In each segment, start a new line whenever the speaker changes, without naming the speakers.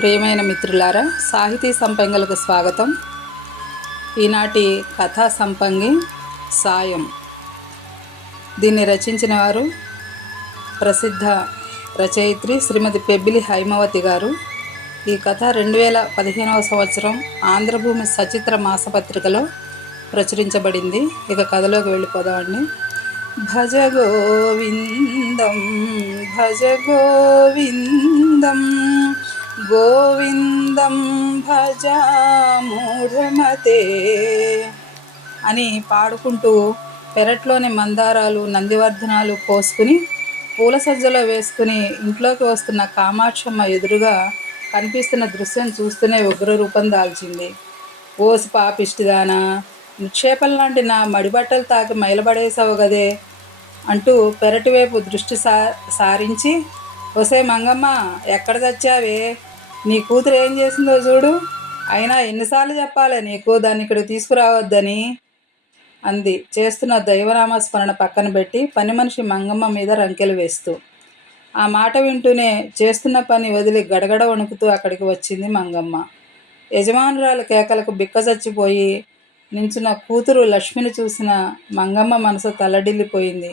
ప్రియమైన మిత్రులారా సాహితీ సంపంగులకు స్వాగతం. ఈనాటి కథా సంపంగి సాయం. దీన్ని రచించిన వారు ప్రసిద్ధ రచయిత్రి శ్రీమతి పెబ్బిలి హైమవతి గారు. ఈ కథ రెండు వేల పదిహేనవ సంవత్సరం ఆంధ్రభూమి సచిత్ర మాసపత్రికలో ప్రచురించబడింది. ఇక కథలోకి వెళ్ళిపోదామండి భజ గోవిందం భజ గోవిందం. గోవిందం భజామూఢమతే అని పాడుకుంటూ పెరట్లోని మందారాలు నందివర్ధనాలు కోసుకుని పూల సజ్జలో వేసుకుని ఇంట్లోకి వస్తున్న కామాక్షమ్మ ఎదురుగా కనిపిస్తున్న దృశ్యం చూస్తూనే ఉగ్ర రూపం దాల్చింది. ఓసి పాపిష్టిదానా నిక్షేపం లాంటి నా మడిబట్టలు తాకి మైలబడేసావు గదే అంటూ పెరటి వైపు దృష్టి సా సారించి ఒసే మంగమ్మ ఎక్కడ తెచ్చావే నీ కూతురు ఏం చేసిందో చూడు. అయినా ఎన్నిసార్లు చెప్పాలి నీకు దాన్ని ఇక్కడ తీసుకురావద్దని అంది. చేస్తున్న దైవనామ స్మరణ పక్కన పెట్టి పని మనిషి మంగమ్మ మీద రంకెలు వేస్తూ. ఆ మాట వింటూనే చేస్తున్న పని వదిలి గడగడ వణుకుతూ అక్కడికి వచ్చింది మంగమ్మ. యజమానురాలు కేకలకు బిక్క చచ్చిపోయి నించున్న కూతురు లక్ష్మిని చూసిన మంగమ్మ మనసు తల్లడిల్లిపోయింది.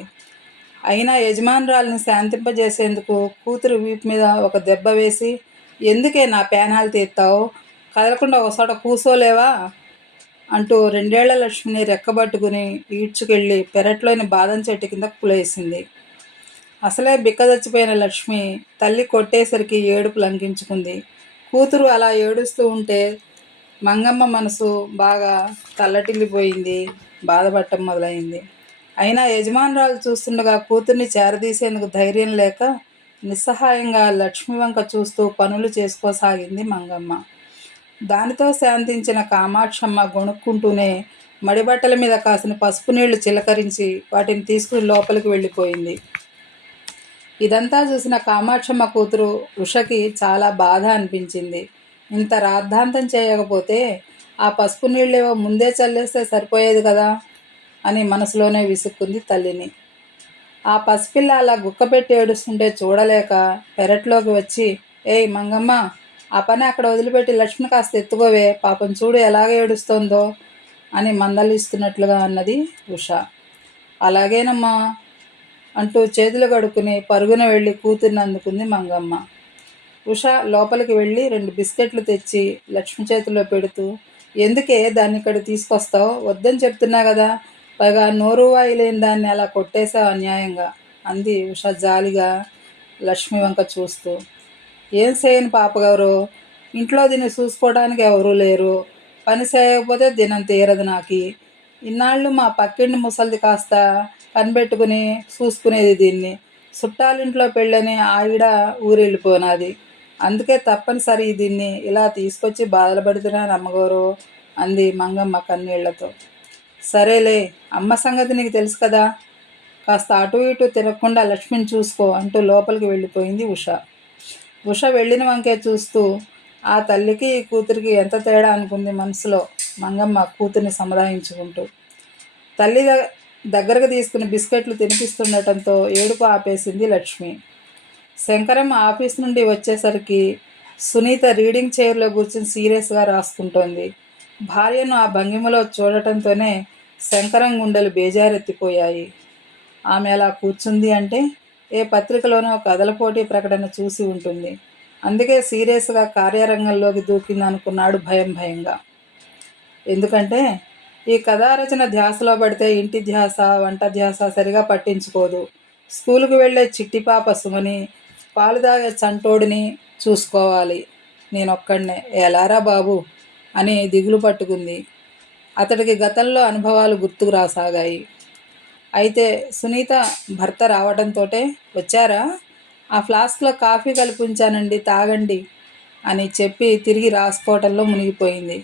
అయినా యజమానురాలిని శాంతింపజేసేందుకు కూతురు వీపు మీద ఒక దెబ్బ వేసి ఎందుకే నా పేనాలు తీస్తావు? కదలకుండా ఒకసాట కూసోలేవా? అంటూ రెండేళ్ళ లక్ష్మిని రెక్కబట్టుకుని ఈడ్చుకెళ్ళి పెరట్లోని బాదం చెట్టు కింద కులేసింది. అసలే బిక్క చచ్చిపోయిన లక్ష్మి తల్లి కొట్టేసరికి ఏడుపు లంఘించుకుంది. కూతురు అలా ఏడుస్తూ ఉంటే మంగమ్మ మనసు బాగా తల్లటిల్లిపోయింది బాధపడటం మొదలైంది. అయినా యజమానురాలు చూస్తుండగా కూతుర్ని చేరదీసేందుకు ధైర్యం లేక నిస్సహాయంగా లక్ష్మి వంక చూస్తూ పనులు చేసుకోసాగింది మంగమ్మ. దానితో శాంతించిన కామాక్షమ్మ గొణుక్కుంటూనే మడిబట్టల మీద కాసిన పసుపు నీళ్ళు చిలకరించి వాటిని తీసుకుని లోపలికి వెళ్ళిపోయింది. ఇదంతా చూసిన కామాక్షమ్మ కూతురు ఉషకి చాలా బాధ అనిపించింది. ఇంత రాద్ధాంతం చేయకపోతే ఆ పసుపు నీళ్ళేవో ముందే చల్లేస్తే సరిపోయేది కదా అని మనసులోనే విసుక్కుంది తల్లిని. ఆ పసిపిల్ల అలా గుక్కపెట్టి ఏడుస్తుంటే చూడలేక పెరట్లోకి వచ్చి ఏయ్ మంగమ్మ ఆ పని అక్కడ వదిలిపెట్టి లక్ష్మి కాస్త ఎత్తుకోవే పాపం చూడు ఎలాగ ఏడుస్తోందో అని మందలిస్తున్నట్లుగా అన్నది ఉష. అలాగేనమ్మా అంటూ చేతులు కడుక్కుని పరుగున వెళ్ళి కూతుర్ని అందుకుంది మంగమ్మ. ఉష లోపలికి వెళ్ళి రెండు బిస్కెట్లు తెచ్చి లక్ష్మి చేతిలో పెడుతూ ఎందుకే దాన్ని ఇక్కడ తీసుకొస్తావు? వద్దని చెప్తున్నా కదా పైగా నోరు వాయి లేని దాన్ని అలా కొట్టేశావు అన్యాయంగా. అంది ఉష జాలిగా లక్ష్మి వంక చూస్తూ. ఏం చేయను పాపగారు? ఇంట్లో దీన్ని చూసుకోవడానికి ఎవరూ లేరు. పని చేయకపోతే దినం తీరదు నాకు. ఇన్నాళ్ళు మా పక్కింటి ముసలిది కాస్త కనిపెట్టుకుని చూసుకునేది దీన్ని. చుట్టాలింట్లో పెళ్ళని ఆవిడ ఊరెళ్ళిపోనాది. అందుకే తప్పనిసరి దీన్ని ఇలా తీసుకొచ్చి బాధలు పెడుతున్నాను అమ్మగారు అంది మంగమ్మ కన్నీళ్ళతో. సరేలే అమ్మ సంగతి నీకు తెలుసు కదా. కాస్త అటు ఇటు తిరగకుండా లక్ష్మిని చూసుకో అంటూ లోపలికి వెళ్ళిపోయింది ఉష. ఉష వెళ్ళిన వంకే చూస్తూ ఆ తల్లికి ఈ కూతురికి ఎంత తేడా అనుకుంది మనసులో మంగమ్మ కూతుర్ని సముదాయించుకుంటూ తల్లి ద- దగ్గరకు తీసుకుని బిస్కెట్లు తినిపిస్తుండటంతో ఏడుపు ఆపేసింది లక్ష్మి. శంకరమ్మ ఆఫీస్ నుండి వచ్చేసరికి సునీత రీడింగ్ చైర్లో కూర్చుని సీరియస్గా రాసుకుంటోంది. భార్యను ఆ భంగిమలో చూడటంతోనే శంకరం గుండెలు బేజారెత్తిపోయాయి. ఆమె అలా కూర్చుంది అంటే ఏ పత్రికలోనో కథల పోటీ ప్రకటన చూసి ఉంటుంది. అందుకే సీరియస్గా కార్యరంగంలోకి దూకింది అనుకున్నాడు భయం భయంగా. ఎందుకంటే ఈ కథారచన ధ్యాసలో పడితే ఇంటి ధ్యాస వంట ధ్యాస సరిగా పట్టించుకోదు. స్కూలుకు వెళ్ళే చిట్టిపాప సుమని పాలు తాగే చంటోడిని చూసుకోవాలి. నేనొక్కడనే. ఎలారా బాబు? అని దిగులు పట్టుకుంది. అతడికి గతంలో అనుభవాలు గుర్తుకు రాసాగాయి. అయితే సునీత భర్త రావడంతో వచ్చారా? ఆ ఫ్లాస్క్లో కాఫీ కలిపి ఉంచానండి తాగండి అని చెప్పి తిరిగి రాసుకోవటంలో మునిగిపోయింది.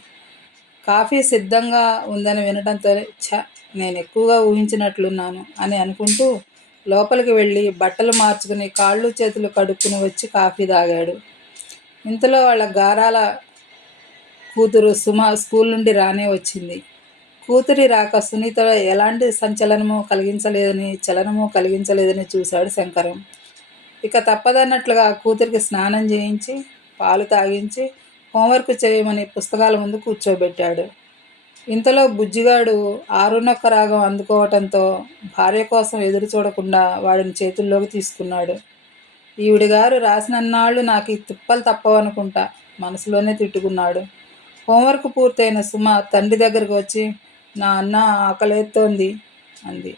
కాఫీ సిద్ధంగా ఉందని వినడంతో ఛ నేను ఎక్కువగా ఊహించినట్లున్నాను అని అనుకుంటూ లోపలికి వెళ్ళి బట్టలు మార్చుకుని కాళ్ళు చేతులు కడుక్కుని వచ్చి కాఫీ తాగాడు. ఇంతలో వాళ్ళ గారాల కూతురు సుమ స్కూల్ నుండి రానే వచ్చింది. కూతురి రాక సునీత ఎలాంటి సంచలనము కలిగించలేదని చలనము కలిగించలేదని చూశాడు శంకరం. ఇక తప్పదన్నట్లుగా కూతురికి స్నానం చేయించి పాలు తాగించి హోంవర్క్ చేయమని పుస్తకాల ముందు కూర్చోబెట్టాడు. ఇంతలో బుజ్జిగాడు ఆరునొక్క రాగం అందుకోవటంతో భార్య కోసం ఎదురు చూడకుండా వాడిని చేతుల్లోకి తీసుకున్నాడు. ఈవిడి గారు రాసినన్నాళ్ళు నాకు ఈ తిప్పలు తప్పవనుకుంటా మనసులోనే తిట్టుకున్నాడు. హోంవర్క్ పూర్తయిన సుమ తండ్రి దగ్గరకు వచ్చి నా అన్న ఆకలేస్తోంది అంది.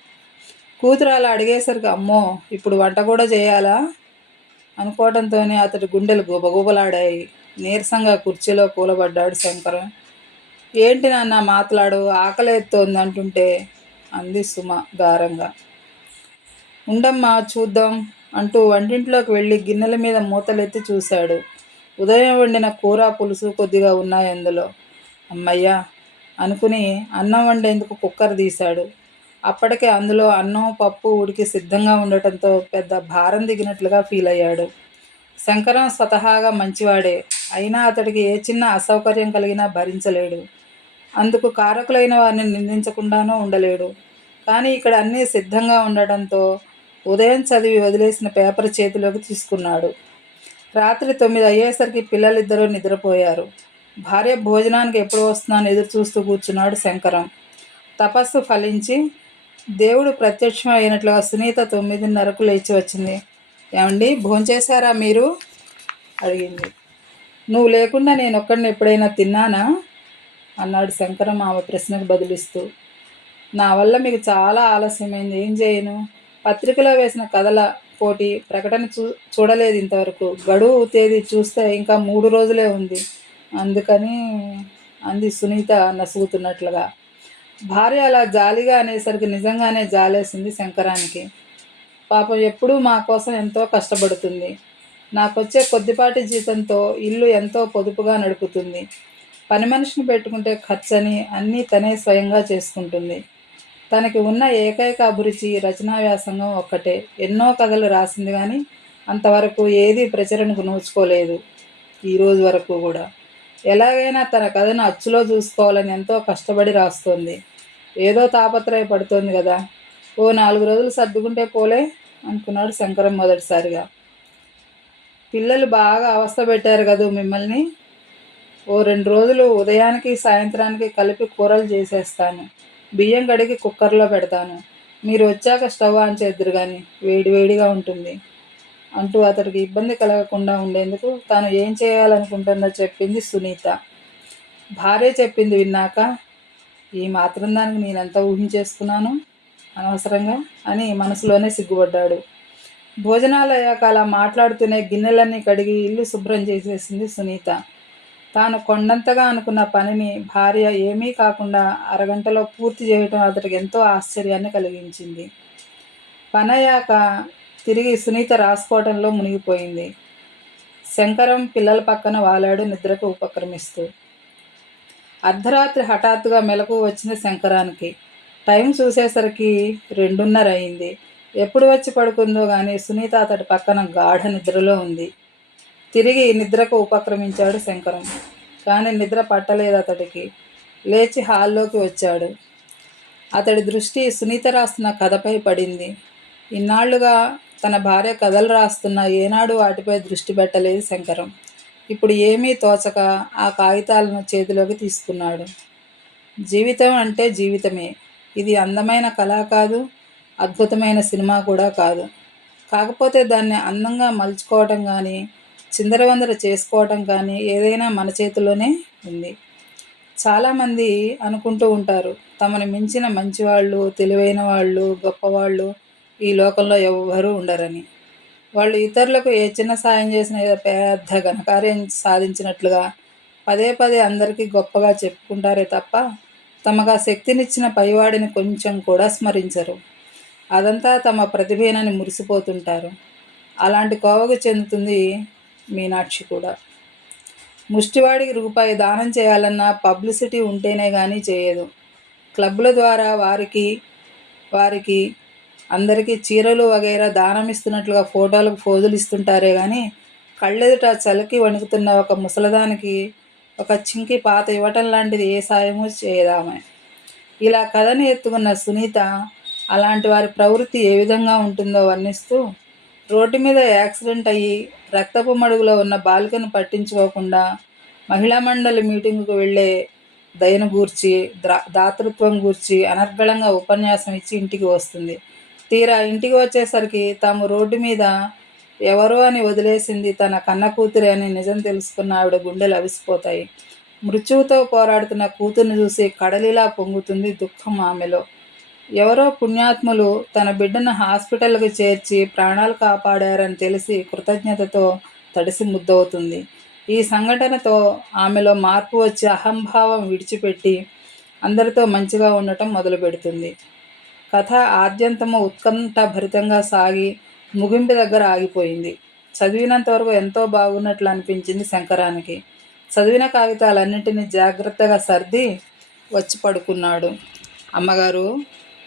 కూతురు అలా అడిగేసరికి అమ్మో ఇప్పుడు వంట కూడా చేయాలా? అనుకోవడంతోనే అతడి గుండెలు గుబగుబలాడాయి. నీరసంగా కుర్చీలో కూలబడ్డాడు శంకరం. ఏంటి నాన్న మాట్లాడు ఆకలి ఎత్తోంది అంటుంటే అంది సుమ గారంగా. ఉండమ్మా చూద్దాం అంటూ వంటింట్లోకి వెళ్ళి గిన్నెల మీద మూతలెత్తి చూశాడు. ఉదయం వండిన కూర పులుసు కొద్దిగా ఉన్నాయి అందులో. అమ్మయ్యా! అనుకుని అన్నం వండేందుకు కుక్కర్ తీశాడు. అప్పటికే అందులో అన్నం పప్పు ఉడికి సిద్ధంగా ఉండటంతో పెద్ద భారం దిగినట్లుగా ఫీల్ అయ్యాడు. శంకరం స్వతహాగా మంచివాడే. అయినా అతడికి ఏ చిన్న అసౌకర్యం కలిగినా భరించలేడు. అందుకు కారకులైన వారిని నిందించకుండానూ ఉండలేడు. కానీ ఇక్కడ అన్నీ సిద్ధంగా ఉండటంతో ఉదయం చదివి వదిలేసిన పేపర్ చేతిలోకి తీసుకున్నాడు. రాత్రి తొమ్మిది అయ్యేసరికి పిల్లలిద్దరూ నిద్రపోయారు. భార్య భోజనానికి ఎప్పుడు వస్తున్నాను ఎదురు చూస్తూ కూర్చున్నాడు శంకరం. తపస్సు ఫలించి దేవుడు ప్రత్యక్షం అయినట్లుగా సునీత తొమ్మిదిన్నరకు లేచి వచ్చింది. ఏమండి భోంచేశారా మీరు? అడిగింది. నువ్వు లేకుండా నేను ఒక్కడిని ఎప్పుడైనా తిన్నానా? అన్నాడు శంకరం ఆమె ప్రశ్నకు బదులిస్తూ. నా వల్ల మీకు చాలా ఆలస్యమైంది. ఏం చేయను? పత్రికలో వేసిన కథల పోటీ ప్రకటన చూ చూడలేదు ఇంతవరకు. గడువు తేదీ చూస్తే ఇంకా మూడు రోజులే ఉంది. అందుకని అంది సునీత నసుగుతున్నట్లుగా. భార్య అలా జాలిగా అనేసరికి నిజంగానే జాలేసింది శంకరానికి. పాపం ఎప్పుడూ మా కోసం ఎంతో కష్టపడుతుంది. నాకొచ్చే కొద్దిపాటి జీతంతో ఇల్లు ఎంతో పొదుపుగా నడుపుతుంది. పని మనిషిని పెట్టుకుంటే ఖర్చని అన్నీ తనే స్వయంగా చేసుకుంటుంది. తనకి ఉన్న ఏకైక అభిరుచి రచనా వ్యాసంగం ఒక్కటే. ఎన్నో కథలు రాసింది కానీ అంతవరకు ఏది ప్రచురణకు నోచుకోలేదు ఈరోజు వరకు కూడా. ఎలాగైనా తన కథను అచ్చులో చూసుకోవాలని ఎంతో కష్టపడి రాస్తోంది. ఏదో తాపత్రయపడుతోంది కదా. ఓ నాలుగు రోజులు సర్దుకుంటే పోలే అనుకున్నాడు శంకరం మొదటిసారిగా. పిల్లలు బాగా అవస్థ పెట్టారు కదా మిమ్మల్ని. ఓ రెండు రోజులు ఉదయానికి సాయంత్రానికి కలిపి కూరలు చేసేస్తాను. బియ్యం కడిగి కుక్కర్లో పెడతాను. మీరు వచ్చాక స్టవ్ ఆన్ చేద్దరు కానీ వేడివేడిగా ఉంటుంది. అంటూ అతడికి ఇబ్బంది కలగకుండా ఉండేందుకు తాను ఏం చేయాలనుకుంటుందో చెప్పింది సునీత. భార్య చెప్పింది విన్నాక ఈ మాత్రం దానికి నేనంతా ఊహించేసుకున్నాను? అనవసరంగా అని మనసులోనే సిగ్గుపడ్డాడు. భోజనాలు అయ్యాక అలా మాట్లాడుతూనే గిన్నెలన్నీ కడిగి ఇల్లు శుభ్రం చేసేసింది సునీత. తాను కొండంతగా అనుకున్న పనిని భార్య ఏమీ కాకుండా అరగంటలో పూర్తి చేయటం అతడికి ఎంతో ఆశ్చర్యాన్ని కలిగించింది. పనయ్యాక తిరిగి సునీత రాసుకోవడంలో మునిగిపోయింది. శంకరం పిల్లల పక్కన వాలాడు నిద్రకు ఉపక్రమిస్తూ అర్ధరాత్రి హఠాత్తుగా మెలకు వచ్చింది శంకరానికి టైం చూసేసరికి రెండున్నర అయింది. ఎప్పుడు వచ్చి పడుకుందో కానీ సునీత అతడి పక్కన గాఢ నిద్రలో ఉంది. తిరిగి నిద్రకు ఉపక్రమించాడు శంకరం. కానీ నిద్ర పట్టలేదు అతడికి. లేచి హాల్లోకి వచ్చాడు. అతడి దృష్టి సునీత రాస్తున్న కథపై పడింది. ఇన్నాళ్ళుగా తన భార్య కథలు రాస్తున్న ఏనాడు వాటిపై దృష్టి పెట్టలేదు శంకరం. ఇప్పుడు ఏమీ తోచక ఆ కాగితాలను చేతిలోకి తీసుకున్నాడు. జీవితం అంటే జీవితమే. ఇది అందమైన కళ కాదు అద్భుతమైన సినిమా కూడా కాదు. కాకపోతే దాన్ని అందంగా మలుచుకోవటం కానీ చిందరవందర చేసుకోవటం కానీ ఏదైనా మన చేతిలోనే ఉంది. చాలామంది అనుకుంటూ ఉంటారు తమను మించిన మంచివాళ్ళు తెలివైన వాళ్ళు గొప్పవాళ్ళు ఈ లోకంలో ఎవ్వరూ ఉండరని. వాళ్ళు ఇతరులకు ఏ చిన్న సాయం చేసినా పెద్ద ఘనకార్యం సాధించినట్లుగా పదే పదే అందరికీ గొప్పగా చెప్పుకుంటారే తప్ప తమకు ఆ శక్తినిచ్చిన పైవాడిని కొంచెం కూడా స్మరించరు. అదంతా తమ ప్రతిభేనని మురిసిపోతుంటారు. అలాంటి కోవకు చెందుతుంది మీనాక్షి కూడా. ముష్టివాడికి రూపాయి దానం చేయాలన్నా పబ్లిసిటీ ఉంటేనే కానీ చేయదు. క్లబ్ల ద్వారా వారికి వారికి అందరికీ చీరలు వగైరా దానం ఇస్తున్నట్లుగా ఫోటోలకు ఫోజులు ఇస్తుంటారే కానీ కళ్ళెదుట చలికి వణుకుతున్న ఒక ముసలదానికి ఒక చింకి పాత ఇవ్వటం లాంటిది ఏ సాయము చేయదామే. ఇలా కథని ఎత్తుకున్న సునీత అలాంటి వారి ప్రవృత్తి ఏ విధంగా ఉంటుందో వర్ణిస్తూ రోడ్డు మీద యాక్సిడెంట్ అయ్యి రక్తపు మడుగులో ఉన్న బాలికను పట్టించుకోకుండా మహిళా మండలి మీటింగుకు వెళ్ళే దయను గూర్చి ద్రా దాతృత్వం గూర్చి అనర్గళంగా ఉపన్యాసం ఇచ్చి ఇంటికి వస్తుంది. తీరా ఇంటికి వచ్చేసరికి తాము రోడ్డు మీద ఎవరో అని వదిలేసింది తన కన్న కూతురే అని నిజం తెలుసుకున్న ఆవిడ గుండెలు అవిసిపోతాయి. మృత్యువుతో పోరాడుతున్న కూతుర్ని చూసి కడలిలా పొంగుతుంది దుఃఖం ఆమెలో. ఎవరో పుణ్యాత్ములు తన బిడ్డను హాస్పిటల్కి చేర్చి ప్రాణాలు కాపాడారని తెలిసి కృతజ్ఞతతో తడిసి ముద్దవుతుంది. ఈ సంఘటనతో ఆమెలో మార్పు వచ్చి అహంభావం విడిచిపెట్టి అందరితో మంచిగా ఉండటం మొదలు పెడుతుంది. కథ ఆద్యంతము ఉత్కంఠ భరితంగా సాగి ముగింపు దగ్గర ఆగిపోయింది. చదివినంత వరకు ఎంతో బాగున్నట్లు అనిపించింది శంకరానికి. చదివిన కాగితాలన్నింటినీ జాగ్రత్తగా సర్ది వచ్చి పడుకున్నాడు. అమ్మగారు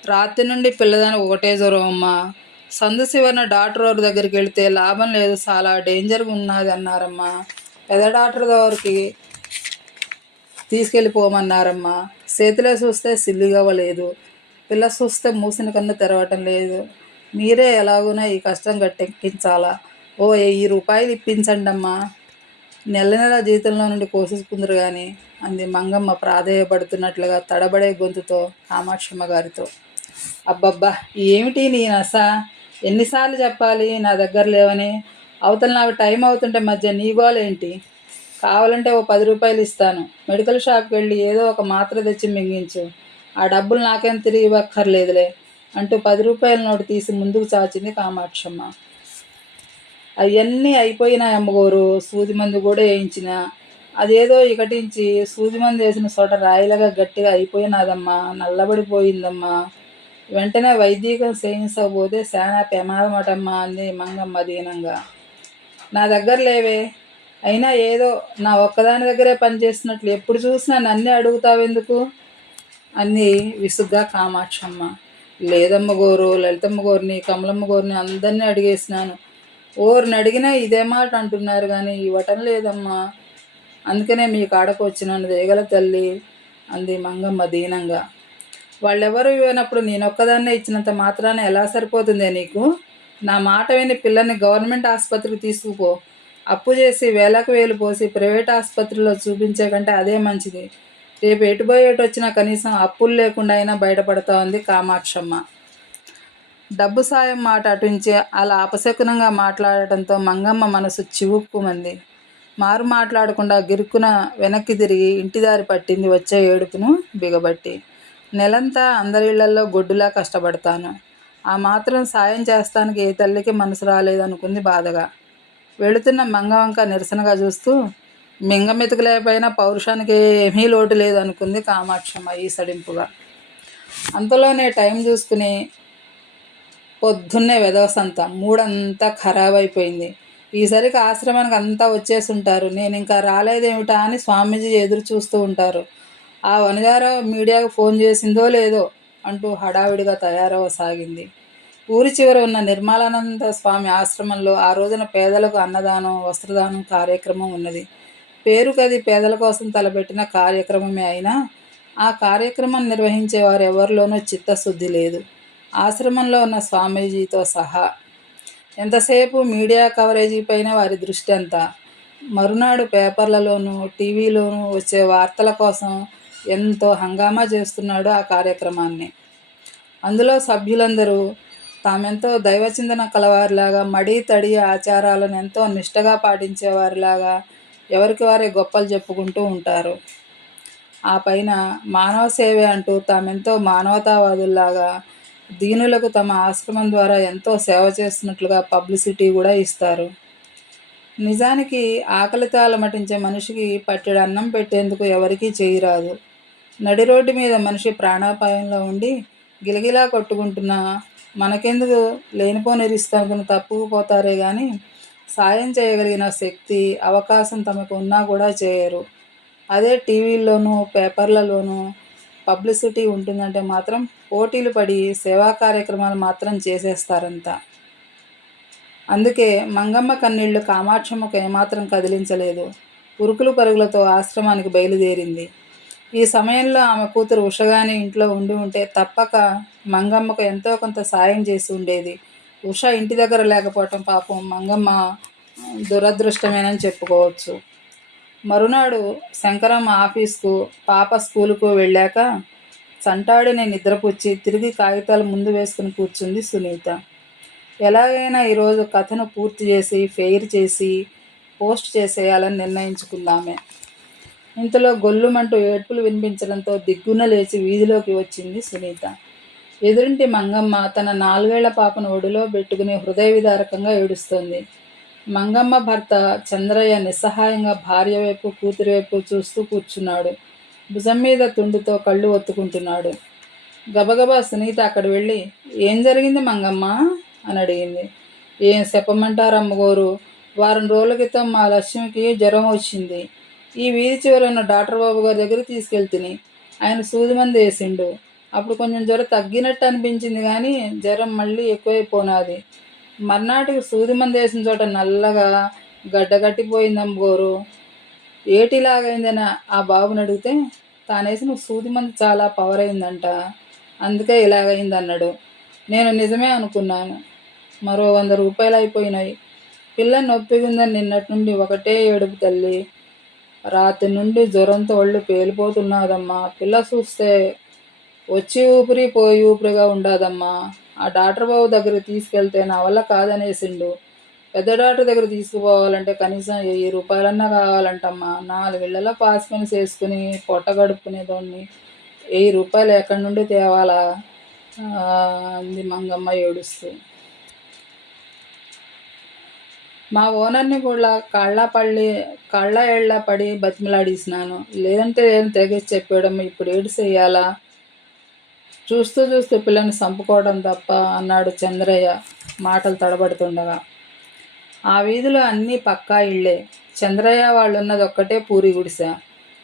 రాత్రి నుండి పిల్లదానికి ఒకటే జ్వరం అమ్మ. సందు శివన్న డాక్టర్ వారి దగ్గరికి వెళితే లాభం లేదు చాలా డేంజర్గా ఉన్నది అన్నారమ్మా. పెద్ద డాక్టర్ దగ్గరికి తీసుకెళ్ళిపోమన్నారమ్మా. చేతిలో చూస్తే సిల్లుగవ్వలేదు. పిల్ల చూస్తే మూసిన కన్ను తెరవటం లేదు. మీరే ఎలాగునా ఈ కష్టం గట్టెక్కించాలా. ఓ వెయ్యి రూపాయలు ఇప్పించండి అమ్మా నెల నెల జీవితంలో నుండి కోసేసుకుందరు కానీ అంది మంగమ్మ ప్రాధేయపడుతున్నట్లుగా తడబడే గొంతుతో కామాక్షమ్మ గారితో. అబ్బబ్బా ఏమిటి నీ నస? ఎన్నిసార్లు చెప్పాలి నా దగ్గర లేవని? అవతల నాకు టైం అవుతుంటే మధ్య నీ గోలేంటి కావాలంటే ఓ పది రూపాయలు ఇస్తాను. మెడికల్ షాప్కి వెళ్ళి ఏదో ఒక మాత్ర తెచ్చి మింగించు. ఆ డబ్బులు నాకేం తిరిగి ఇవ్వక్కర్లేదులే అంటూ పది రూపాయల నోటు తీసి ముందుకు చాచింది కామాక్షమ్మ. అవన్నీ అయిపోయినాయి అమ్మగోరు సూది మందు కూడా వేయించిన. అదేదో ఇకటించి సూది మందు వేసిన చోట రాయిలాగా గట్టిగా అయిపోయినాదమ్మా నల్లబడిపోయిందమ్మా. వెంటనే వైద్యకం చేయించకపోతే చాలా ప్రమాదమటమ్మా అంది మంగమ్మ దీనంగా. నా దగ్గర లేవే. అయినా ఏదో నా ఒక్కదాని దగ్గరే పనిచేస్తున్నట్లు ఎప్పుడు చూసినా నన్నే అడుగుతావెందుకు? అంది విసుగ్గా కామాక్షమ్మ. లేదమ్మ గోరు లలితమ్మ గోరిని కమలమ్మ గోరిని అందరినీ అడిగేసినాను. ఓరిని అడిగినా ఇదే మాట అంటున్నారు కానీ ఇవ్వటం లేదమ్మా. అందుకనే మీ కాడకు వచ్చినాను దేగల తల్లి అంది మంగమ్మ దీనంగా. వాళ్ళెవరు ఇవ్వనప్పుడు నేను ఒక్కదాన్నే ఇచ్చినంత మాత్రాన ఎలా సరిపోతుందే నీకు? నా మాట విని పిల్లని గవర్నమెంట్ ఆసుపత్రికి తీసుకుపో. అప్పు చేసి వేలకు వేలు పోసి ప్రైవేట్ ఆసుపత్రిలో చూపించే కంటే అదే మంచిది. రేపు ఎటుపోయేటు వచ్చినా కనీసం అప్పులు లేకుండా అయినా బయటపడతా ఉంది కామాక్షమ్మ. డబ్బు సాయం మాట అటుంచి అలా అపశకునంగా మాట్లాడటంతో మంగమ్మ మనసు చివుక్కుమంది. మారు మాట్లాడకుండా గిరుక్కున వెనక్కి తిరిగి ఇంటిదారి పట్టింది వచ్చే ఏడుపును బిగబట్టి. నెలంతా అందరిళ్ళల్లో గొడ్డులా కష్టపడతాను. ఆ మాత్రం సాయం చేస్తానికి ఏ తల్లికి మనసు రాలేదనుకుంది బాధగా. వెళుతున్న మంగవంక నిరసనగా చూస్తూ మింగ పౌరుషానికి ఏమీ లోటు లేదనుకుంది కామాక్షమ్మ ఈ సడింపుగా అంతలోనే టైం చూసుకుని పొద్దున్నే వెదవసంతా. మూడంతా ఖరాబ్ అయిపోయింది ఈసరికి ఆశ్రమానికి అంతా వచ్చేసి ఉంటారు నేను ఇంకా రాలేదేమిటా అని స్వామీజీ ఎదురు చూస్తూ ఉంటారు. ఆ వనజారావు మీడియాకు ఫోన్ చేసిందో లేదో అంటూ హడావిడిగా తయారవసాగింది. ఊరి చివర ఉన్న నిర్మలానంద స్వామి ఆశ్రమంలో ఆ రోజున పేదలకు అన్నదానం వస్త్రదానం కార్యక్రమం ఉన్నది. పేరుకది పేదల కోసం తలపెట్టిన కార్యక్రమమే అయినా ఆ కార్యక్రమం నిర్వహించే వారు ఎవరిలోనూ చిత్తశుద్ధి లేదు. ఆశ్రమంలో ఉన్న స్వామీజీతో సహా. ఎంతసేపు మీడియా కవరేజీ పైన వారి దృష్టి అంతా? మరునాడు పేపర్లలోనూ టీవీలోనూ వచ్చే వార్తల కోసం ఎంతో హంగామా చేస్తున్నాడు ఆ కార్యక్రమాన్ని. అందులో సభ్యులందరూ తామెంతో దైవచిందన కలవారిలాగా మడి తడి ఆచారాలను ఎంతో నిష్టగా పాటించేవారిలాగా ఎవరికి వారే గొప్పలు చెప్పుకుంటూ ఉంటారు. ఆ పైన మానవ సేవే అంటూ తామెంతో మానవతావాదుల్లాగా దీనులకు తమ ఆశ్రమం ద్వారా ఎంతో సేవ చేస్తున్నట్లుగా పబ్లిసిటీ కూడా ఇస్తారు. నిజానికి ఆకలితో అలమటించే మనిషికి పట్టెడు అన్నం పెట్టేందుకు ఎవరికీ చేయరాదు నడి రోడ్డు మీద మనిషి ప్రాణాపాయంలో ఉండి గిలగిలా కొట్టుకుంటున్నా మనకెందుకు లేనిపోని రిస్క్ అనుకుని తప్పుకుపోతారే కానీ సాయం చేయగలిగిన శక్తి అవకాశం తమకు ఉన్నా కూడా చేయరు. అదే టీవీల్లోనూ పేపర్లలోనూ పబ్లిసిటీ ఉంటుందంటే మాత్రం పోటీలు పడి సేవా కార్యక్రమాలు మాత్రం చేసేస్తారంతా అందుకే మంగమ్మ కన్నీళ్ళు కామాక్షమ్మకు ఏమాత్రం కదిలించలేదు. ఉరుకులు పరుగులతో ఆశ్రమానికి బయలుదేరింది. ఈ సమయంలో ఆమె కూతురు ఉషగాని ఇంట్లో ఉండి ఉంటే తప్పక మంగమ్మకు ఎంతో కొంత సాయం చేసి ఉండేది. ఉష ఇంటి దగ్గర లేకపోవటం పాపం మంగమ్మ దురదృష్టమేనని చెప్పుకోవచ్చు. మరునాడు శంకరమ్మ ఆఫీస్కు పాప స్కూలుకు వెళ్ళాక సంటాడిని నిద్రపుచ్చి తిరిగి కాగితాలు ముందు వేసుకుని కూర్చుంది సునీత. ఎలాగైనా ఈరోజు కథను పూర్తి చేసి ఫెయిర్ చేసి పోస్ట్ చేసేయాలని నిర్ణయించుకుందామే. ఇంతలో గొల్లుమంటూ ఏడ్పులు వినిపించడంతో దిగ్గున లేచి వీధిలోకి వచ్చింది సునీత. ఎదురింటి మంగమ్మ తన నాలుగేళ్ళ పాపను ఒడిలో పెట్టుకుని హృదయ విదారకంగా ఏడుస్తోంది. మంగమ్మ భర్త చంద్రయ్య నిస్సహాయంగా భార్య వైపు కూతురి వైపు చూస్తూ కూర్చున్నాడు. భుజం మీద తుండుతో కళ్ళు ఒత్తుకుంటున్నాడు. గబగబా సునీత అక్కడ వెళ్ళి ఏం జరిగింది మంగమ్మ? అని అడిగింది. ఏం చెప్పమంటారు అమ్మగోరు వారం రోజుల క్రితం మా లక్ష్మికి జ్వరం వచ్చింది. ఈ వీధి చివర ఉన్న డాక్టర్ బాబు గారి దగ్గరికి తీసుకెళ్తిని. ఆయన సూది మంది వేసిండు. అప్పుడు కొంచెం జ్వరం తగ్గినట్టు అనిపించింది కానీ జ్వరం మళ్ళీ ఎక్కువైపోనాది. మర్నాటికి సూది మంది వేసిన చోట నల్లగా గడ్డగట్టిపోయింది అమ్మగోరు. ఏటిలాగైందని ఆ బాబుని అడిగితే తానేసి నువ్వు సూది మంది చాలా పవర్ అయిందంట. అందుకే ఇలాగైంది అన్నాడు. నేను నిజమే అనుకున్నాను. మరో వంద రూపాయలు అయిపోయినాయి. పిల్ల నొప్పిగుందని నిన్నటి నుండి ఒకటే ఏడుపు తల్లి. రాత్రి నుండి జ్వరంతో ఒళ్ళు పేలిపోతున్నాదమ్మా. పిల్ల చూస్తే వచ్చి ఊపిరి పోయి ఊపిరిగా ఉండదమ్మా. ఆ డాక్టర్ బాబు దగ్గరికి తీసుకెళ్తే నా వల్ల కాదనేసిండు. పెద్ద డాక్టర్ దగ్గర తీసుకుపోవాలంటే కనీసం వెయ్యి రూపాయలన్నా కావాలంటమ్మా. నాలుగేళ్ళలో పాస్ పని చేసుకుని పొట్ట గడుపుకునేదాన్ని వెయ్యి రూపాయలు ఎక్కడి నుండి తేవాలా? అంది మంగమ్మ ఏడుస్తూ. మా ఓనర్ని కూడా కళ్ళ పళ్ళి కళ్ళ ఏళ్ళ పడి బతిమలాడిసినాను. లేదంటే నేను తెగేసి చెప్పడం ఇప్పుడు ఏడు చెయ్యాలా చూస్తూ చూస్తూ పిల్లని చంపుకోవడం తప్ప అన్నాడు చంద్రయ్య మాటలు తడబడుతుండగా. ఆ వీధిలో అన్నీ పక్కా ఇళ్ళే. చంద్రయ్య వాళ్ళు ఉన్నది ఒక్కటే పూరి గుడిసె.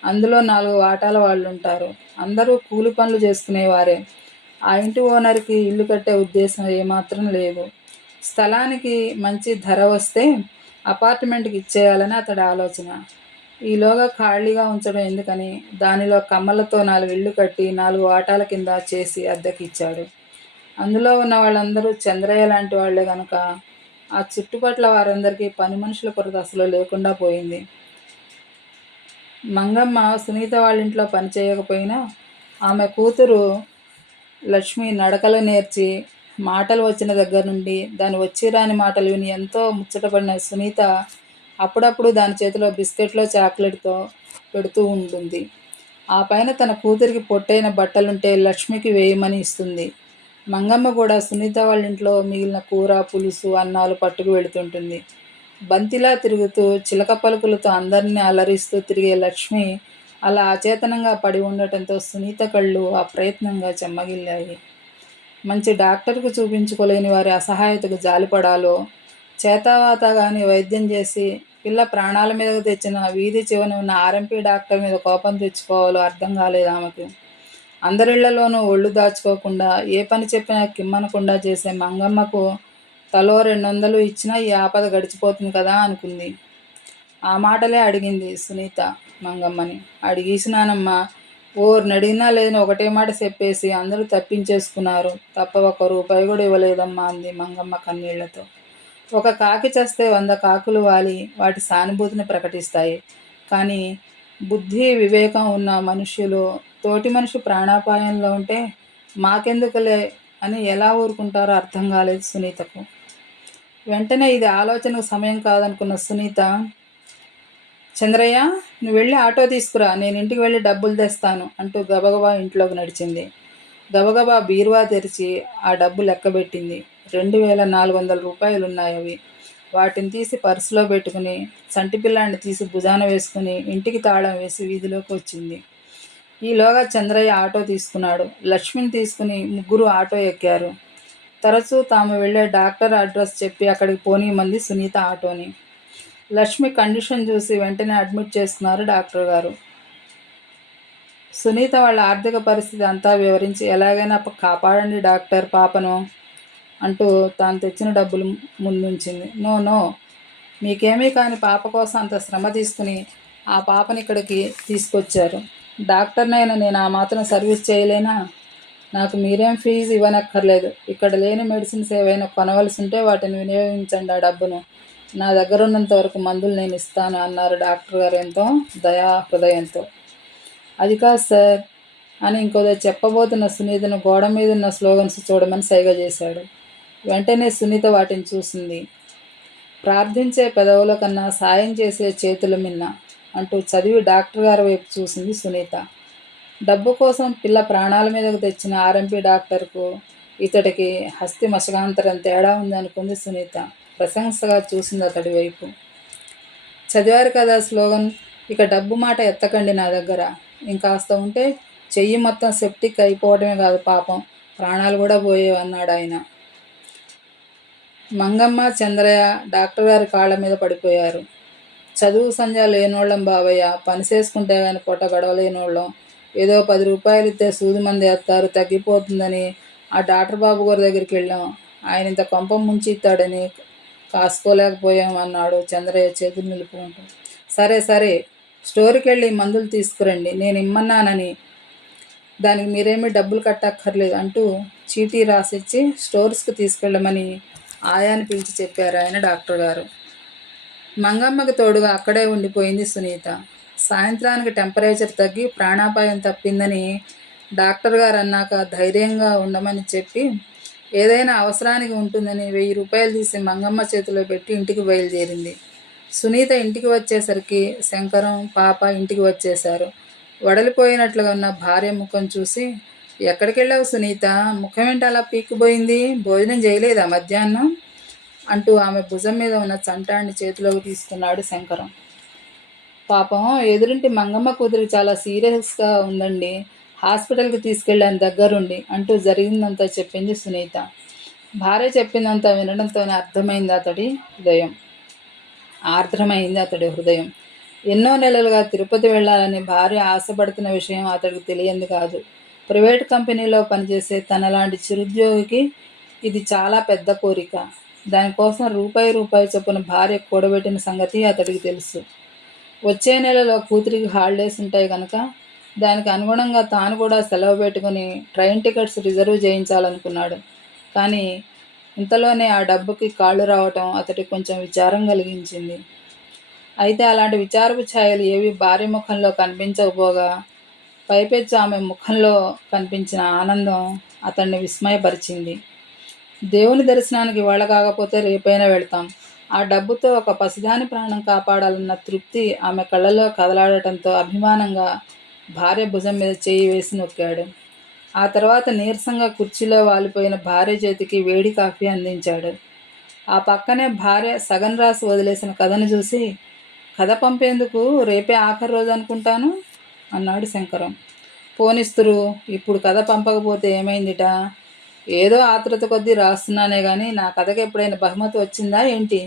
అందులో నాలుగు వాటాల వాళ్ళు ఉంటారు అందరూ కూలి పనులు చేసుకునేవారే. ఆ ఇంటి ఓనర్కి ఇల్లు కట్టే ఉద్దేశం ఏమాత్రం లేదు. స్థలానికి మంచి ధర వస్తే అపార్ట్మెంట్కి ఇచ్చేయాలని అతడి ఆలోచన. ఈలోగా ఖాళీగా ఉంచడం ఎందుకని? దానిలో కమ్మలతో నాలుగు ఇళ్ళు కట్టి నాలుగు వాటాల కింద చేసి అద్దెకిచ్చాడు. అందులో ఉన్న వాళ్ళందరూ చంద్రయ్య లాంటి వాళ్ళే కనుక ఆ చుట్టుపట్ల వారందరికీ పని మనుషుల కొరత అసలు లేకుండా పోయింది. మంగమ్మ సునీత వాళ్ళ ఇంట్లో పని చేయకపోయినా ఆమె కూతురు లక్ష్మి నడకలు నేర్చి మాటలు వచ్చిన దగ్గర నుండి దాని వచ్చి రాని మాటలు విని ఎంతో ముచ్చటపడిన సునీత అప్పుడప్పుడు దాని చేతిలో బిస్కెట్లో చాక్లెట్తో పెడుతూ ఉంటుంది. ఆ పైన తన కూతురికి పొట్టైన బట్టలుంటే లక్ష్మికి వేయమని ఇస్తుంది. మంగమ్మ కూడా సునీత వాళ్ళ ఇంట్లో మిగిలిన కూర పులుసు అన్నాలు పట్టుకు వెళుతుంటుంది. బంతిలా తిరుగుతూ చిలక పలుకులతో అందరినీ అలరిస్తూ తిరిగే లక్ష్మి అలా అచేతనంగా పడి ఉండటంతో సునీత కళ్ళు ఆ ప్రయత్నంగా చెమ్మగిల్లాయి. మంచి డాక్టర్కు చూపించుకోలేని వారి అసహాయతకు జాలిపడాలో చేతావాత కానీ వైద్యం చేసి పిల్ల ప్రాణాల మీదకు తెచ్చిన వీధి చివన ఉన్న ఆర్ఎంపీ డాక్టర్ మీద కోపం తెచ్చుకోవాలో అర్థం కాలేదు ఆమెకు. అందరిళ్ళలోనూ ఒళ్ళు దాచుకోకుండా ఏ పని చెప్పినా కిమ్మనకుండా చేసే మంగమ్మకు తలో రెండు వందలు ఇచ్చినా ఈ ఆపద గడిచిపోతుంది కదా అనుకుంది. ఆ మాటలే అడిగింది సునీత మంగమ్మని. అడిగేసినానమ్మా ఓరు నడిగినా లేదని ఒకటే మాట చెప్పేసి అందరూ తప్పించేసుకున్నారు. తప్ప ఒక రూపాయి కూడా ఇవ్వలేదమ్మా అంది మంగమ్మ కన్నీళ్ళతో. ఒక కాకి చేస్తే వంద కాకులు వాలి వాటి సానుభూతిని ప్రకటిస్తాయి. కానీ బుద్ధి వివేకం ఉన్న మనుషులు తోటి మనిషి ప్రాణాపాయంలో ఉంటే మాకెందుకులే అని ఎలా ఊరుకుంటారో అర్థం కాలేదు సునీతకు. వెంటనే ఇది ఆలోచనకు సమయం కాదనుకున్న సునీత చంద్రయ్య నువ్వు వెళ్ళి ఆటో తీసుకురా నేను ఇంటికి వెళ్ళి డబ్బులు తెస్తాను అంటూ గబగబా ఇంట్లోకి నడిచింది. గబగబా బీరువా తెరిచి ఆ డబ్బు లెక్కబెట్టింది రెండు వేల నాలుగు వందల రూపాయలు ఉన్నాయి అవి. వాటిని తీసి పర్సులో పెట్టుకుని సంటి పిల్లాన్ని తీసి భుజాన వేసుకుని ఇంటికి తాళం వేసి వీధిలోకి వచ్చింది. ఈలోగా చంద్రయ్య ఆటో తీసుకున్నాడు. లక్ష్మిని తీసుకుని ముగ్గురు ఆటో ఎక్కారు. తరచూ తాము వెళ్ళే డాక్టర్ అడ్రస్ చెప్పి అక్కడికి పోనీమంది సునీత ఆటోని. లక్ష్మి కండిషన్ చూసి వెంటనే అడ్మిట్ చేస్తున్నారు డాక్టర్ గారు. సునీత వాళ్ళ ఆర్థిక పరిస్థితి అంతా వివరించి ఎలాగైనా కాపాడండి డాక్టర్ పాపను అంటూ తాను తెచ్చిన డబ్బులు ముందుంచింది. నో నో మీకేమీ కాని పాప కోసం అంత శ్రమ తీసుకుని ఆ పాపని ఇక్కడికి తీసుకొచ్చారు. డాక్టర్నైనా నేను ఆ మాత్రం సర్వీస్ చేయలేనా? నాకు మీరేం ఫీజు ఇవ్వనక్కర్లేదు. ఇక్కడ లేని మెడిసిన్స్ ఏవైనా కొనవలసి ఉంటే వాటిని వినియోగించండి ఆ డబ్బును. నా దగ్గర ఉన్నంత వరకు మందులు నేను ఇస్తాను అన్నారు డాక్టర్ గారు ఎంతో దయా హృదయంతో అది కాదు సార్ అని ఇంకోదో చెప్పబోతున్న సునీతను గోడ మీద ఉన్న స్లోగన్స్ చూడమని సైగ చేశాడు. వెంటనే సునీత వాటిని చూసింది. ప్రార్థించే పెదవుల కన్నా సాయం చేసే చేతుల మిన్న అంటూ చదివి డాక్టర్ గారి వైపు చూసింది సునీత. డబ్బు కోసం పిల్ల ప్రాణాల మీదకు తెచ్చిన ఆర్ఎంపీ డాక్టర్కు ఇతడికి హస్తి మశకాంతరం తేడా ఉందనుకుంది సునీత. ప్రశంసగా చూసింది అతడి వైపు. చదివారు కదా స్లోగన్ ఇక డబ్బు మాట ఎత్తకండి నా దగ్గర. ఇంకాస్త ఉంటే చెయ్యి మొత్తం సెప్టిక్ అయిపోవడమే కాదు పాపం. ప్రాణాలు కూడా పోయేవి అన్నాడు ఆయన. మంగమ్మ చంద్రయ్య డాక్టర్ గారి కాళ్ళ మీద పడిపోయారు. చదువు సంధ్య లేనోళ్ళం బావయ్య పని చేసుకుంటే కానీ పొట్ట గడవలేనోళ్ళం. ఏదో పది రూపాయలు ఇస్తే సూది మంది వేస్తారు తగ్గిపోతుందని ఆ డాక్టర్ బాబు గారి దగ్గరికి వెళ్ళాం. ఆయన ఇంత కొంపం ముంచి ఇస్తాడని కాసుకోలేకపోయాం అన్నాడు చంద్రయ్య చేతులు నిలుపుకుంటూ. సరే సరే స్టోర్కి వెళ్ళి మందులు తీసుకురండి నేను ఇమ్మన్నానని. దానికి మీరేమీ డబ్బులు కట్టక్కర్లేదు అంటూ చీటీ రాసిచ్చి స్టోర్స్కి తీసుకెళ్ళమని ఆయాని పిలిచి చెప్పారు ఆయన డాక్టర్ గారు. మంగమ్మకి తోడుగా అక్కడే ఉండిపోయింది సునీత. సాయంత్రానికి టెంపరేచర్ తగ్గి ప్రాణాపాయం తప్పిందని డాక్టర్ గారు అన్నాక ధైర్యంగా ఉండమని చెప్పి ఏదైనా అవసరానికి ఉంటుందని వెయ్యి రూపాయలు తీసి మంగమ్మ చేతిలో పెట్టి ఇంటికి బయలుదేరింది. సునీత ఇంటికి వచ్చేసరికి శంకరం పాప ఇంటికి వచ్చేశారు. వడలిపోయినట్లుగా ఉన్న భార్య ముఖం చూసి ఎక్కడికి వెళ్ళావు సునీత? ముఖం ఏంటి అలా పీక్కుపోయింది? భోజనం చేయలేదా మధ్యాహ్నం? అంటూ ఆమె భుజం మీద ఉన్న చంటాన్ని చేతిలోకి తీసుకున్నాడు శంకరం. పాపం ఎదురింటి మంగమ్మ కూతురు చాలా సీరియస్గా ఉందండి. హాస్పిటల్కి తీసుకెళ్ళాను దగ్గరుండి అంటూ జరిగిందంతా చెప్పింది సునీత. భార్య చెప్పిందంతా వినడంతోనే అర్థమైంది అతడి హృదయం. ఆర్ద్రమైంది అతడి హృదయం. ఎన్నో నెలలుగా తిరుపతి వెళ్ళాలని భార్య ఆశపడుతున్న విషయం అతడికి తెలియంది కాదు. ప్రైవేట్ కంపెనీలో పనిచేసే తనలాంటి చిరుద్యోగికి ఇది చాలా పెద్ద కోరిక. దానికోసం రూపాయి రూపాయి చొప్పున భార్య కూడబెట్టిన సంగతి అతడికి తెలుసు. వచ్చే నెలలో కూతురికి హాలిడేస్ ఉంటాయి కనుక దానికి అనుగుణంగా తాను కూడా సెలవు పెట్టుకుని ట్రైన్ టికెట్స్ రిజర్వ్ చేయించాలనుకున్నాడు. కానీ ఇంతలోనే ఆ డబ్బుకి కాళ్ళు రావటం అతడికి కొంచెం విచారం కలిగించింది. అయితే అలాంటి విచారపు ఛాయలు ఏవి భార్య ముఖంలో కనిపించకపోగా పైపెచ్చు ఆమె ముఖంలో కనిపించిన ఆనందం అతన్ని విస్మయపరిచింది. దేవుని దర్శనానికి వాళ్ళ కాకపోతే రేపైనా వెళ్తాం. ఆ డబ్బుతో ఒక పసిదాని ప్రాణం కాపాడాలన్న తృప్తి ఆమె కళ్ళలో కదలాడటంతో అభిమానంగా భార్య భుజం మీద చేయి వేసి నొక్కాడు. ఆ తర్వాత నీరసంగా కుర్చీలో వాలిపోయిన భార్య చేతికి వేడి కాఫీ అందించాడు. ఆ పక్కనే భార్య సగన్ రాసి వదిలేసిన కథను చూసి కథ పంపేందుకు రేపే ఆఖరి రోజు అనుకుంటాను? అన్నాడు శంకరం. పోనిస్తురు ఇప్పుడు కథ పంపకపోతే ఏమైందిట? ఏదో ఆతృత కొద్దీ రాస్తున్నానే కానీ నా కథకి ఎప్పుడైనా బహుమతి వచ్చిందా ఏంటి?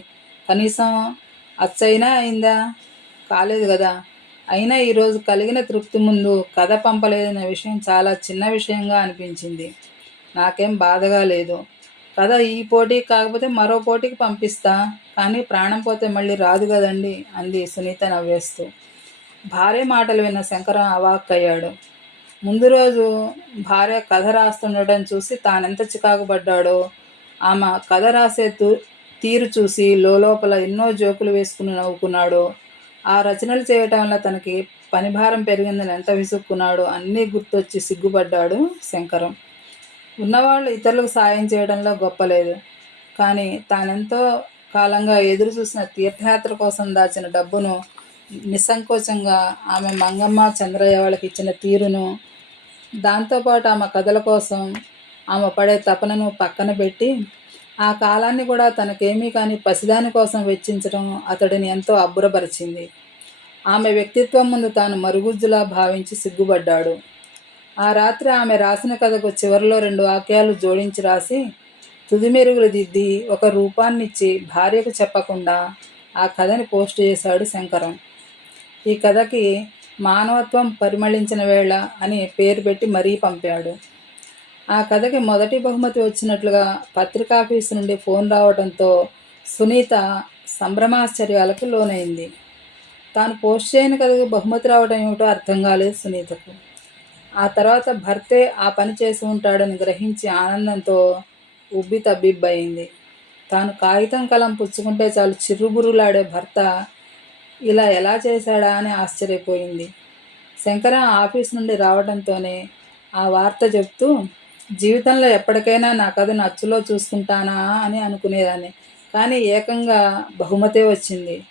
కనీసం అచ్చైనా అయిందా? కాలేదు కదా. అయినా ఈరోజు కలిగిన తృప్తి ముందు కథ పంపలేదన్న విషయం చాలా చిన్న విషయంగా అనిపించింది. నాకేం బాధగా లేదు. కథ ఈ పోటీ కాకపోతే మరో పోటీకి పంపిస్తా. కానీ ప్రాణం పోతే మళ్ళీ రాదు కదండి అంది సునీత నవ్వేస్తూ. భార్య మాటలు విన్న శంకరం అవాక్కయ్యాడు. ముందు రోజు భార్య కథ రాస్తుండటం చూసి తానెంత చికాకు పడ్డాడో ఆమె కథ రాసే తూ తీరు చూసి లోపల ఎన్నో జోకులు వేసుకుని నవ్వుకున్నాడో ఆ రచనలు చేయటం వల్ల తనకి పనిభారం పెరిగిందని ఎంత విసుక్కున్నాడో అన్నీ గుర్తొచ్చి సిగ్గుపడ్డాడు శంకరం. ఉన్నవాళ్ళు ఇతరులకు సాయం చేయడంలో గొప్పలేదు కానీ తానెంతో కాలంగా ఎదురు చూసిన తీర్థయాత్ర కోసం దాచిన డబ్బును నిస్సంకోచంగా ఆమె మంగమ్మ చంద్రయ్య వాళ్ళకి ఇచ్చిన తీరును దాంతోపాటు ఆమె కథల కోసం ఆమె పడే తపనను పక్కన పెట్టి ఆ కాలాన్ని కూడా తనకేమీ కానీ పసిదాని కోసం వెచ్చించడం అతడిని ఎంతో అబ్బురపరిచింది. ఆమె వ్యక్తిత్వం ముందు తాను మరుగుజ్జులా భావించి సిగ్గుపడ్డాడు. ఆ రాత్రి ఆమె రాసిన కథకు చివరిలో రెండు వాక్యాలు జోడించి రాసి తుదిమెరుగులు దిద్ది ఒక రూపాన్నిచ్చి భార్యకు చెప్పకుండా ఆ కథని పోస్ట్ చేశాడు శంకరం. ఈ కథకి మానవత్వం పరిమళించిన వేళ అని పేరు పెట్టి మరీ పంపాడు. ఆ కథకి మొదటి బహుమతి వచ్చినట్లుగా పత్రికాఫీసు నుండి ఫోన్ రావడంతో సునీత సంభ్రమాశ్చర్యాలకు లోనైంది. తాను పోస్ట్ చేయని కథకు బహుమతి రావడం ఏమిటో అర్థం కాలేదు సునీతకు. ఆ తర్వాత భర్తే ఆ పని చేసి ఉంటాడని గ్రహించి ఆనందంతో ఉబ్బి తబ్బిబ్బయింది. తాను కాగితం కలం పుచ్చుకుంటే చాలు చిర్రుబురులాడే భర్త ఇలా ఎలా చేశాడా అని ఆశ్చర్యపోయింది. శంకర ఆఫీస్ నుండి రావడంతోనే ఆ వార్త చెప్తూ జీవితంలో ఎప్పటికైనా నా కథను అచ్చులో చూసుకుంటానా అని అనుకునేదాన్ని. కానీ ఏకంగా బహుమతే వచ్చింది.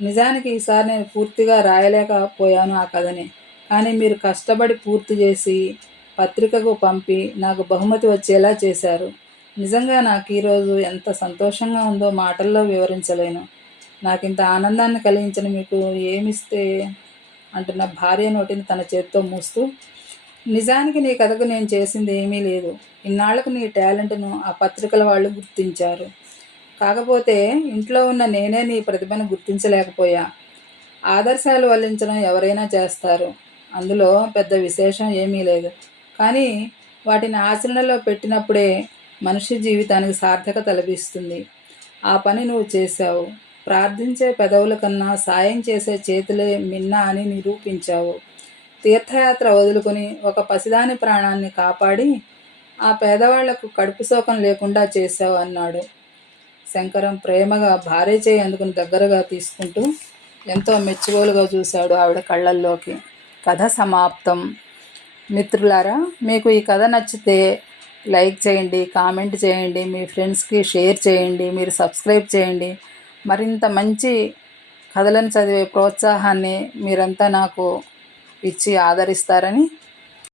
నిజానికి ఈసారి నేను పూర్తిగా రాయలేకపోయాను ఆ కథని. కానీ మీరు కష్టపడి పూర్తి చేసి పత్రికకు పంపి నాకు బహుమతి వచ్చేలా చేశారు. నిజంగా నాకు ఈరోజు ఎంత సంతోషంగా ఉందో మాటల్లో వివరించలేను. నాకు ఇంత ఆనందాన్ని కలిగించిన మీకు ఏమిస్తే అంటున్న భార్య నోటిని తన చేత్తో మూస్తూ నిజానికి నీ కథకు నేను చేసింది ఏమీ లేదు. ఇన్నాళ్ళకు నీ టాలెంట్ను ఆ పత్రికల వాళ్ళు గుర్తించారు. కాకపోతే ఇంట్లో ఉన్న నేనే నీ ప్రతిభను గుర్తించలేకపోయా. ఆదర్శాలు వల్లించడం ఎవరైనా చేస్తారు. అందులో పెద్ద విశేషం ఏమీ లేదు. కానీ వాటిని ఆచరణలో పెట్టినప్పుడే మనిషి జీవితానికి సార్థకత లభిస్తుంది. ఆ పని నువ్వు చేశావు. ప్రార్థించే పెదవుల కన్నా సాయం చేసే చేతులే మిన్న అని నిరూపించావు. తీర్థయాత్ర వదులుకొని ఒక పసిదాని ప్రాణాన్ని కాపాడి ఆ పేదవాళ్ళకు కడుపు శోకం లేకుండా చేశావు అన్నాడు. శంకరం ప్రేమగా భార్య చేయి అందుకుని దగ్గరగా తీసుకుంటూ ఎంతో మెచ్చుకోలుగా చూశాడు ఆవిడ కళ్ళల్లోకి. కథ సమాప్తం. మిత్రులారా మీకు ఈ కథ నచ్చితే లైక్ చేయండి కామెంట్ చేయండి మీ ఫ్రెండ్స్కి షేర్ చేయండి మీరు సబ్స్క్రైబ్ చేయండి. మరింత మంచి కథలను చదివే ప్రోత్సాహాన్ని మీరంతా నాకు ఇచ్చి ఆదరిస్తారని